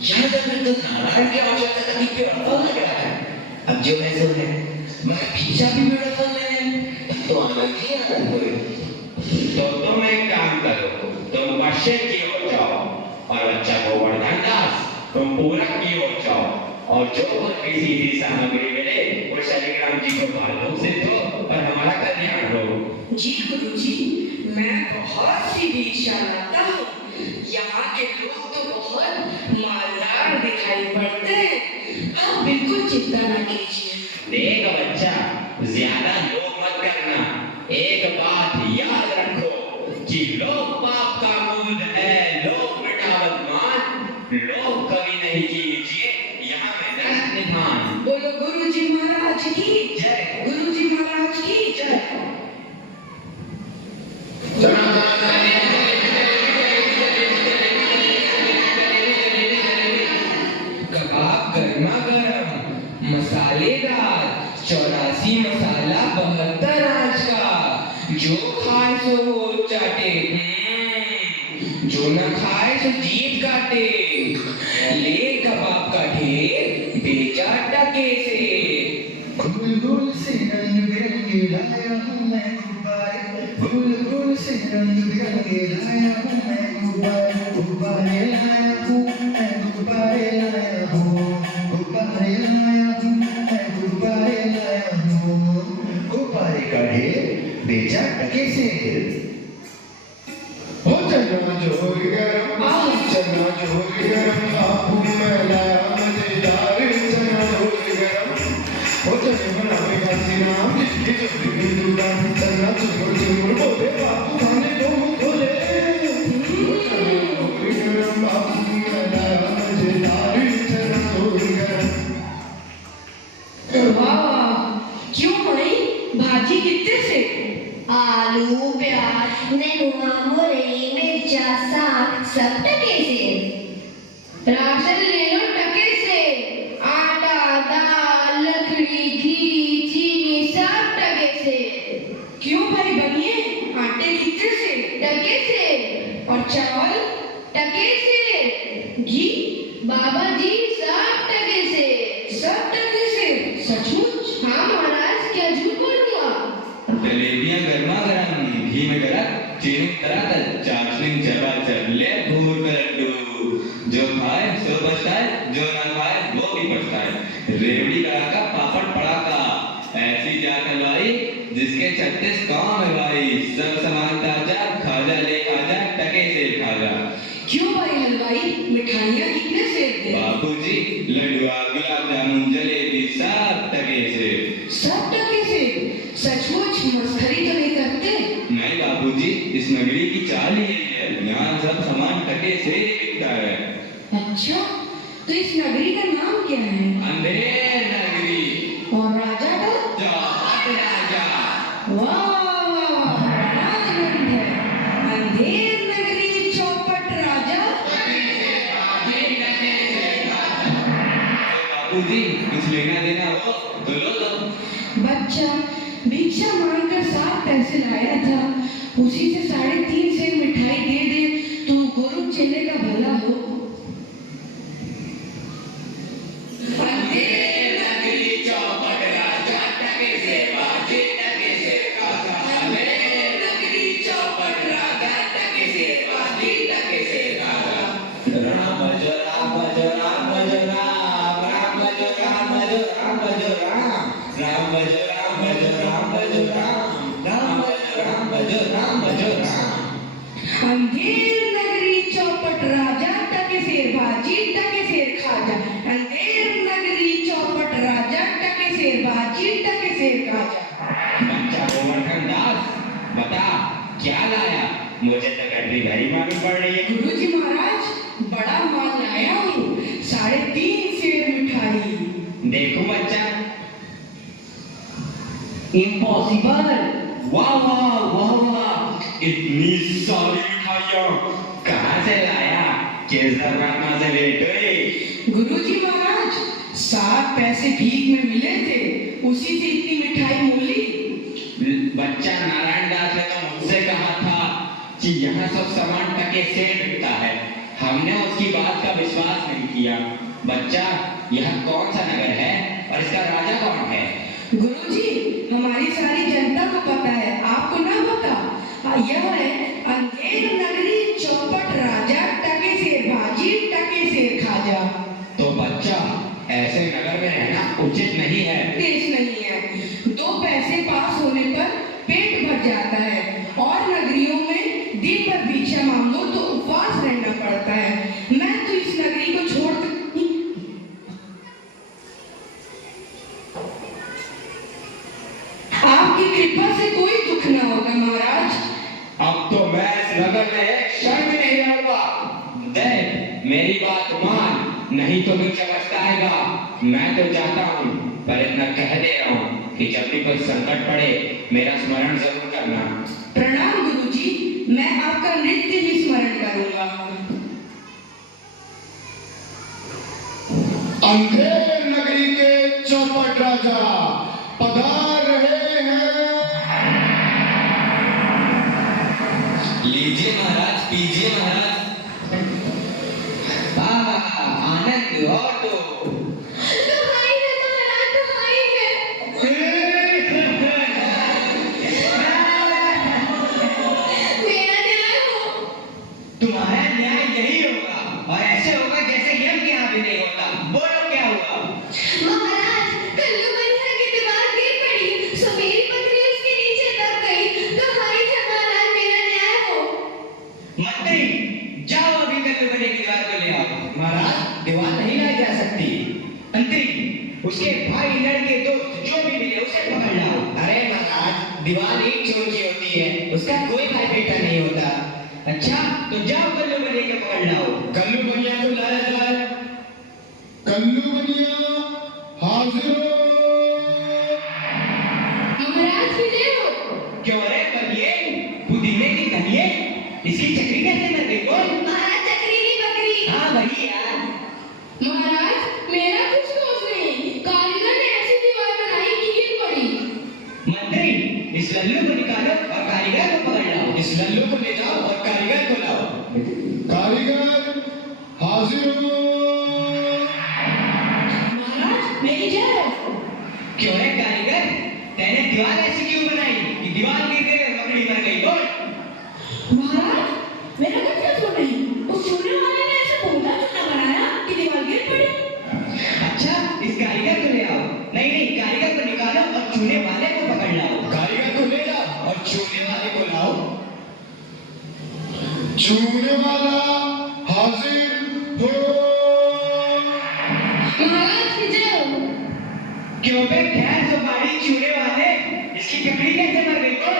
यहाँ तक तो नारायण की आवश्यकता थी कि रफल लग रहा है। अब जो है सो है, मगर भिक्षा भी में रफल नहीं तो आनंद ही आनंद हुए। तो तुम एक काम करो, तुम पश्चिम की ओर जाओ और बच्चा गोवर्धन दास तुम पूरब की ओर जाओ और जो भी सीधी सामग्री मिले वो शालिग्राम जी को मालूम से दो और हमारा कल्याण हो। जी गुरुजी, मैं बहुत सीधी इच्छा रखता हूँ। यहाँ के लोग तो बहुत मालदार दिखाई पड़ते हैं। आप बिल्कुल चिंता न कीजिए। देख बच्चा, ज्यादा लोभ मत करना। एक बात याद रखो कि लोभ पाप का मूल है। लोभ मिटावत मान, लोभ कभी नहीं कीजिए, यहाँ में नरक निधान। बोलो गुरुजी महाराज की जय। गुरुजी महाराज की जय। कबाब गर्मा गर्म, मसालेदार, 84 मसाला 72 आंच का। जो खाए सो वो चाटे, जो न खाए सो जीभ काटे। ले कबाब का ढेर, बेचा टके से। फूल फूल से रंग बिरंगे लाया हूँ मैं गुब्बारे, फूल फूल से रंग बिरंगे लाया हूँ मैं गुब्बारे, गुब्बारे लाया हूँ मैं गुब्बारे लाया हूँ, गुब्बारे लाया हूँ मैं गुब्बारे लाया हूँ। गुब्बारे का ढेर बेचा टके से। हो चना जोर गरम, चना जोर गरम, आपू मैं लाया मजेदार चना जोर गरम। हो चने बनावे काशी राम, ये जो बिंदु राम, चना जोर जोर बोले बापू खाने को मुँह खोले। हो चना जोर गरम, आपू मैं लाया मजेदार चना जोर गरम। वाह, क्यों भाई भाजी कितने से? आलू, प्याज, नेनुआ, मुरई, मिर्चा, साग सब टके से। राशन ले लो टके से। आटा, दाल, लकड़ी, घी, चीनी सब टके से। क्यों भाई बनिए, आटे कितने से? टके से। और चावल टके से। घी बाबा जी सब टके से। सब टके से? सचमुच? हाँ महाराज, क्या झूठ बोल दूंगा? जलेबियां गर्मा गर्म, घी में गरम, चीनी तरातर, चाशनी चबाचब, ले भूर का लड्डू। जो खाए सो बचता है, जो ना खाए वो भी पछता है। रेवड़ी का पापड़ पड़ा का, ऐसी जात हलवाई जिसके 36 काम है भाई। सब सामान ताजा, खाजा ले आजा, टके से खाजा। क्यों भाई हलवाई, मिठाइयाँ कितने से दे? बापूजी लड्डुआ, गुलाब जामुन, जलेबी सब टके से। सब टके से? सचमुच मस्करी तो नहीं करते? नहीं बापूजी, इस नगरी की चाल ही यही है। यहाँ सब सामान टके से ही बिकता है। अच्छा, तो इस नगरी का नाम क्या है? अंधेर नगरी। और राजा का? चौपट राजा। वाह, बड़ा आनंद है। अंधेर नगरी, चौपट राजा। बापूजी कुछ लेना देना हो तो लो लो। बच्चा भिक्षा मांगकर 7 पैसे लाया था, उसी से 3.5 सेर मिठाई दे दे तो गुरु चेले का भला हो। अंधेर नगरी, चौपट राजा, टके से बाजी, टके से खाजा। अंधेर नगरी, चौपट राजा, टके से बाजी, टके से खाजा। राम जो राम जो राम जो राम, राम जो राम जो राम जो राम, राम जो राम जो राम जो राम, राम जो राम जो राम जो राम। अंधेर नगरी, चौपट राजा, टके सेर बाजी, टके सेर खाजा। अंधेर नगरी, चौपट राजा, टके सेर बाजी, टके सेर खाजा। बच्चा गोवर्धन दास, बता क्या लाया? मुझे तो गड्डी भरी मालूम पड़ रही है। गुरुजी महाराज, बड़ा माल लाया हूँ, 3.5 सेर मिठाई। देखो बच्चा, इम्पॉसिबल। वाह वाह वाह वाह, इतनी सारी मिठाइयाँ कहाँ से लाया? किस दरबार से लेटे? गुरुजी महाराज, 7 पैसे भीख में मिले थे, उसी से इतनी मिठाई मोली। बच्चा नारायण दास ने तो मुझसे कहा था कि यहाँ सब सामान टके से बिकता है। हमने उसकी बात का विश्वास नहीं किया। बच्चा, यह कौन सा नगर है और इसका राजा कौन है? गुरुजी, हमारी सारी जनता को पता है, आपको ना पता? यह है अंधेर नगरी चौपट राजा टके शेर भाजी टके शेर खाजा। तो बच्चा, ऐसे नगर में रहना उचित नहीं है। देश नहीं है, 2 पैसे पास होने पर पेट भर जाता है और नगरियों में दिन भर भिक्षा मांगो तो उपवास रहना पड़ता है। मैं तो इस नगरी को छोड़ आपकी कृपा से कोई दुख न होगा महाराज। अब तो मैं इस नगर में एक क्षण भी नहीं रहूंगा। देख, मेरी बात मान, नहीं तो मुझे समझता आएगा। मैं तो चाहता हूँ, पर इतना कह दे रहा हूँ कि जब भी कोई संकट पड़े मेरा स्मरण जरूर करना। प्रणाम गुरुजी, मैं आपका नित्य ही स्मरण करूंगा। अंधेर नगरी के चौपट राजा पधार रहे हैं। लीजिए महाराज, पीजिए महाराज। आनंद और दो। दुहाई है महाराज, दुहाई है। मेरा न्याय हो। तुम्हारा न्याय यही होगा और ऐसे होगा जैसे यम के यहाँ भी नहीं होता। बोलो क्या हुआ? महाराज, कल्लू बंधन की दीवार गिर पड़ी, सो मेरी बकरी उसके नीचे दब गई। दुहाई है महाराज, मेरा न्याय हो। मंत्री, जाओ अभी कल्लू बने की दीवार को ले आओ। महाराज, दीवार नहीं लाई जा सकती। मंत्री, उसके भाई लड़के दोस्त जो भी मिले उसे पकड़ लाओ। अरे महाराज, दीवार एक चोर की होती है, उसका कोई भाई बेटा नहीं होता। अच्छा, तो जाओ कल्लू बने के पकड़ लाओ। कल्लू बनिया को लाया जाए। कल्लू बनिया हाजिर हो। महाराज विजय हो। क्यों रे बनिए, पुदीने की धनिये, इसकी चक्री कैसे मर गई बोल? महाराज, चक्री की बकरी। हाँ वही यार। महाराज, मेरा कुछ दोष नहीं, कारीगर ने ऐसी दीवार बनाई कि गिर पड़ी। मंत्री, इस लल्लू को निकालो और कारीगर को पकड़ लाओ। इस लल्लू को ले जाओ और कारीगर को लाओ। कारीगर हाजिर हो। महाराज, मेरी जय हो। क्यों रे कारीगर, तेने दीवार ऐसी क्यों बनाई कि दीवार गिर गई और मकड़ी मर गई बोल? महाराज, मेरा कुछ कसूर नहीं, उस चूने वाले ने ऐसा भूंगा चूना बनाया कि दीवार गिर पड़ी। अच्छा, इस कारीगर को ले आओ। नहीं नहीं, कारीगर को निकालो और चूने वाले को पकड़ लाओ। कारीगर को ले जाओ और चूने वाले को लाओ। छूने वाला हाजिर हो। महाराज विजय हो। क्यों बे खैर बाड़ी चूने वाले, इसकी ककड़ी कैसे मर गई बोल?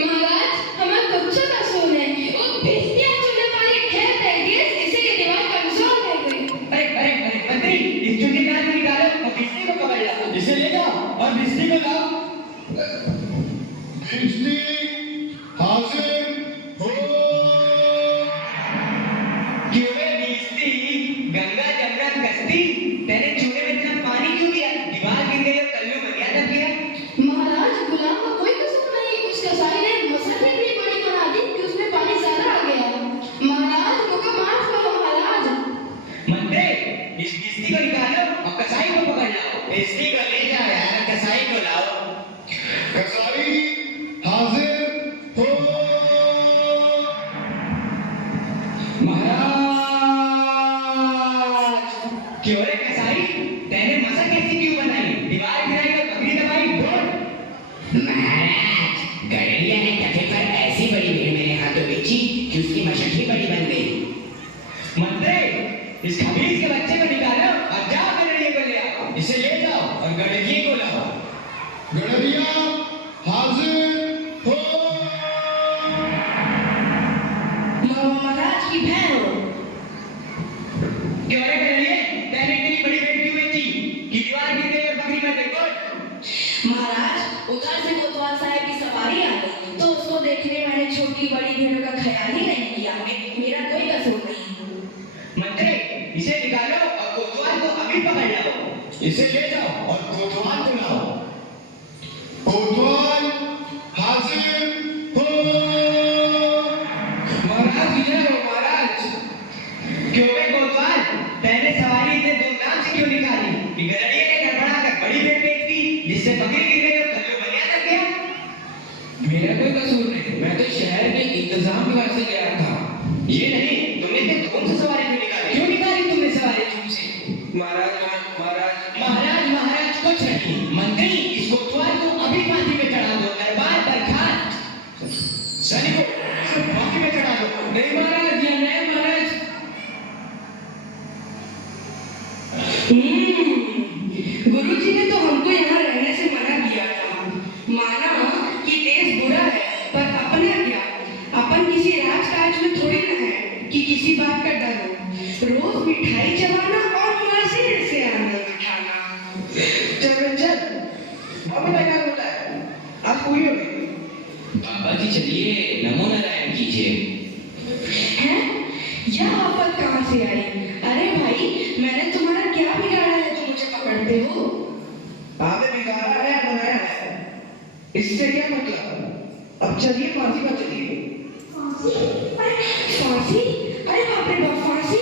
महाराज, हमें कुछ कसूर है। वो भिस्तिया चूने वाली ठहर रह गई, इसीलिए दीवार कमजोर रह गई। अरे अरे अरे मंत्री, इस चूनेदार को निकालो और बिस्ती को पकड़ लाओ। इसे ले जाओ और बिस्ती को लाओ। भिष्टी हाजिर हो। क्यों बे बिस्ती, गंगा जमुना कश्ती, तेने चूने में इतना पानी क्यों दिया? दीवार गिर गई और कल्लू बनिया दब गया। महाराज, गुलाम का कोई कसूर नहीं, उस कसाई ने मसक इतनी बड़ी बना दी कि उसमें पानी ज्यादा आ गया। महाराज, मुझे माफ करो महाराज। मंत्री, इस बिस्ती को निकालो और कसाई को पकड़ लाओ। बिस्ती को ले जाओ यार, कसाई को लाओ। कसाई हाजिर हो। महाराज, क्यों रे कसाई, तेने मसक ऐसी क्यों बनाई? दीवार गिराई और बकरी दबाई बोल? महाराज, गडरिया ने टके पर ऐसी बड़ी भीड़ मेरे हाथों बेची कि उसकी मशक ही बड़ी बन गई। मंत्री, इस खबीज के बच्चे को निकालो और जाओ गडरिया को ले आओ। इसे ले जाओ और गडरिये को लाओ। गडरिया हाजिर हो। महाराज की बहन हो। क्यों रे गडरिये, तेने इतनी बड़ी भेड़ क्यों बेची कि दीवार गिर गई और बकरी मर गई बोल? महाराज, उधर से कोतवाल साहब की सवारी आ गई तो उसको देखने मैंने छोटी बड़ी भेड़ों का ख्याल ही नहीं किया। मेरा कोई कसूर नहीं। मंत्री, इसे निकालो और कोतवाल को अभी पकड़ लाओ। इसे ले जाओ और कोतवाल को लाओ। कोतवाल हाजिर हो। महाराज, विजय हो महाराज। आपके घर से गया था। ये नहीं, तुमने इतने धूम से सवारी क्यों निकाली? क्यों निकाली तुमने सवारी धूम से? महाराज कुछ नहीं। मंत्री, इस कोतवाल को अभी फांसी पे चढ़ा दो, दरबार बर्खास्त। सैनिकों, इसको फांसी पे चढ़ा दो। नहीं महाराज, ये नहीं महाराज। गुरुजी ने तो हमको यहाँ रहने से मना किया था। माना कि देश बुरा है, पर अपना क्या? अपन किसी राजकाज में थोड़ी ना है कि किसी बात का डर हो। रोज मिठाई चबाना और मजे से आनंद उठाना। चल बाबा क्या होता है आज पूरी हो गई। बाबा जी चलिए नमो नारायण कीजिए। हैं? यह आफत कहाँ से आई? अरे भाई, मैंने तुम्हारा क्या बिगाड़ा है जो मुझे पकड़ते हो? आपने बिगाड़ा है बनाया है, इससे क्या मतलब? अब चलिए फांसी पर चलिए। फांसी? अरे बाप रे बाप, फांसी?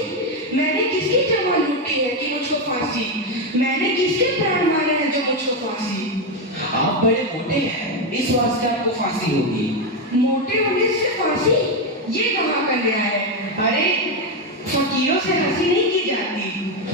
मैंने किसकी जवान लूटी है कि मुझको फांसी? मैंने किसके प्राण मारे हैं जो मुझको फांसी? आप बड़े मोटे हैं, इस वास्ते आपको फांसी होगी। मोटे होने से फांसी? ये कहाँ का न्याय है? अरे फकीरों से हंसी नहीं की जाती।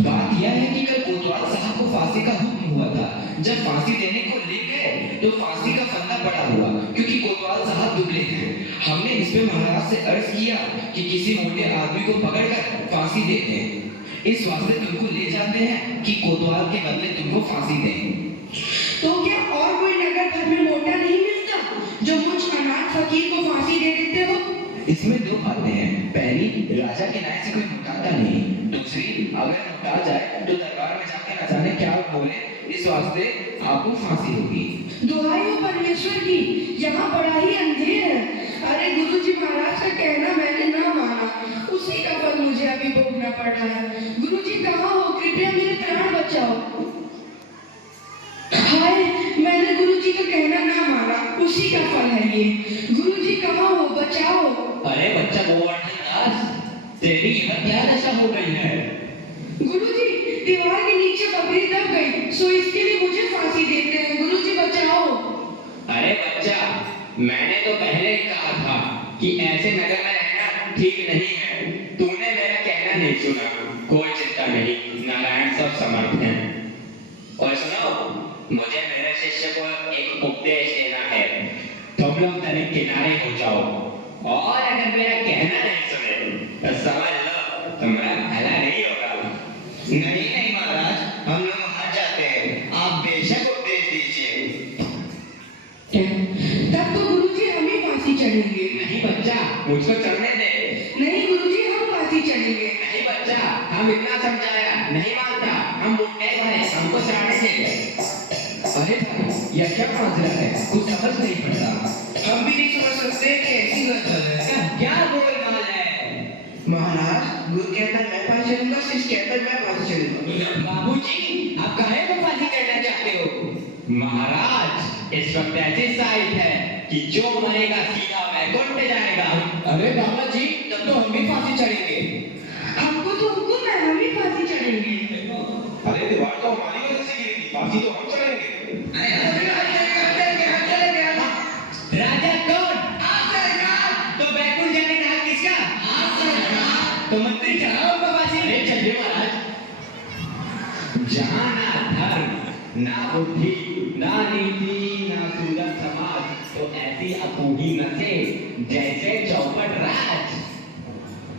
बात यह है कि कल कोतवाल साहब को फांसी का हुक्म हुआ था। जब फांसी देने को ले गए तो फांसी का फंदा पड़ा हुआ, क्योंकि कोतवाल साहब दुबले हैं। हमने इसमें महाराज से अर्ज किया कि किसी मोटे आदमी को पकड़कर फांसी दे दें। इस वास्ते तुमको ले जाते हैं कि कोतवाल के बदले तुमको फांसी दें। तो क्या और कोई नगर भर में मोटा नहीं मिलता जो मुझ अनाथ फकीर को फांसी दे देते हो? इसमें दो बातें हैं। पहली, राजा के न्याय से कोई मुटाता नहीं। दूसरी, अगर मुटा जाए तो दरबार में जाके न जाने क्या बोले, इस वास्ते आपको फांसी होगी। दुहाई हो परमेश्वर की, यहाँ बड़ा ही अंधेर है। अरे गुरुजी महाराज का कहना मैंने ना माना, उसी का फल मुझे अभी भोगना पड़ रहा है। गुरुजी कहाँ हो? कृपया मेरे प्राण बचाओ। हाय, मैंने गुरुजी का कहना ना माना, उसी का फल है ये। गुरुजी कहाँ हो? बचाओ। अरे बच्चा गोवर्धन दास, तेरी यह क्या दशा हो गई है? गुरुजी, दीवार के नीचे बकरी दब गई, सो इसके लिए मुझे फांसी देते हैं। गुरुजी बचाओ। अरे बच्चा, मैंने तो पहले ही कहा था कि ऐसे नगर में रहना ठीक नहीं है। तूने मेरा कहना नहीं सुना। कोई चिंता नहीं, नारायण सब समर्थ हैं। और सुनो, मुझे मेरे शिष्य को एक उपदेश देना है। तुम लोग तनिक किनारे हो जाओ, और अगर मेरा कहना नहीं सुने तो समझ लो तुम्हारा भला नहीं होगा। नहीं महाराज, हम लोग हार जाते हैं। आप बेशक उपदेश दीजिए। तब तो गुरुजी हम ही फांसी चढ़ेंगे। नहीं बच्चा, मुझको चढ़ने दे। नहीं गुरुजी, हम फांसी चढ़ेंगे। नहीं बच्चा, हम इतना समझाया नहीं मानता। हम मुट्ठे भरे, हमको चढ़ाने दे। अरे भाई, यह क्या माजरा है? कुछ समझ नहीं पड़ता। हम भी नहीं समझ सकते कि ऐसी गजल है। क्या गोलमाल है? महाराज, गुरु कहता है मैं फांसी चढ़ूंगा, शिष्य कहता है मैं फांसी चढ़ूंगा। बाबूजी, आप काहे को फांसी चढ़ना चाहते हो? महाराज, इस वक्त ऐसी साइट है कि जो मरेगा सीधा वैकुंठ जाएगा। अरे बाबा जी, तब तो हम भी फांसी चढ़ेंगे। हमको तो हुक्म है, हम ही फांसी चढ़ेंगे। अरे दीवार तो हमारी वजह से गिरी थी, फांसी तो हम चढ़ेंगे। राजा कौन? आप सरकार। तो बैकुंठ जाने का हक किसका? आप सरकार। तो मंत्री चढ़ाओ उनको फांसी। अरे चलिए महाराज, जहाँ ना धर्म, ना बुद्धि, ना नीति, ना सुंदर समाज, तो ऐसी अपूही नसे जैसे चौपट राज।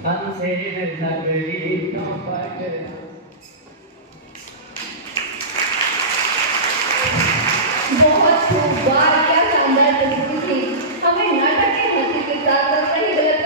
अंधेर नगरी चौपट राज। बहुत